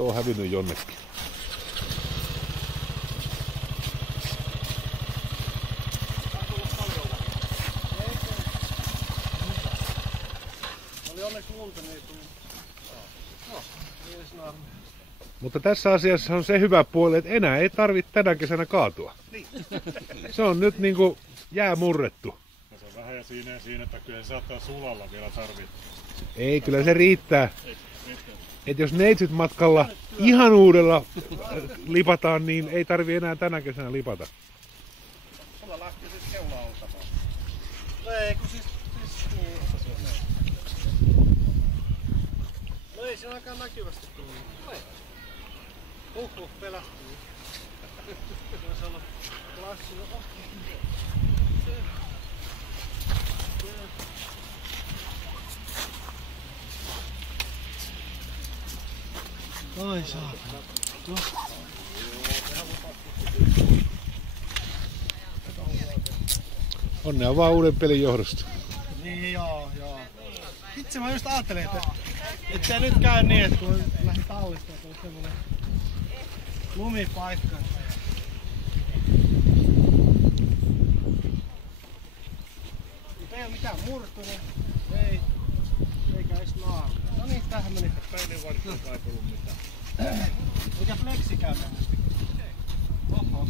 on hävinnyt jonnekin. Oli onneksi lunta, niin ei tullut. Mutta tässä asiassa on se hyvä puoli, että enää ei tarvitse tänä kesänä kaatua. Se on nyt niinku jää murrettu. Se on vähän ja siinä, että kyllä se saattaa sulalla vielä tarvitse. Ei, kyllä se riittää. Et jos neitsyt matkalla ihan uudella lipataan, niin ei tarvi enää tänä kesänä lipata. Sulla lähti siis keulaa ottamaan. No ei, kun siis niin. No ei se ainakaan näkyvästi tullut. Pelästyy. Voisi olla klassinen. Ai saa. Onnea vaan uuden pelin johdosta. Niin joo. Itse mä just ajattelin, että se nyt käy niin, että kun lähdin tallista, että olisi semmonen lumipaikka. Nyt ei oo mitään murtunut. Eikä edes naaru. No niin, tähän meni. Peilin vartioon ei tullut mitään. Eikä fleksi käy. Oho.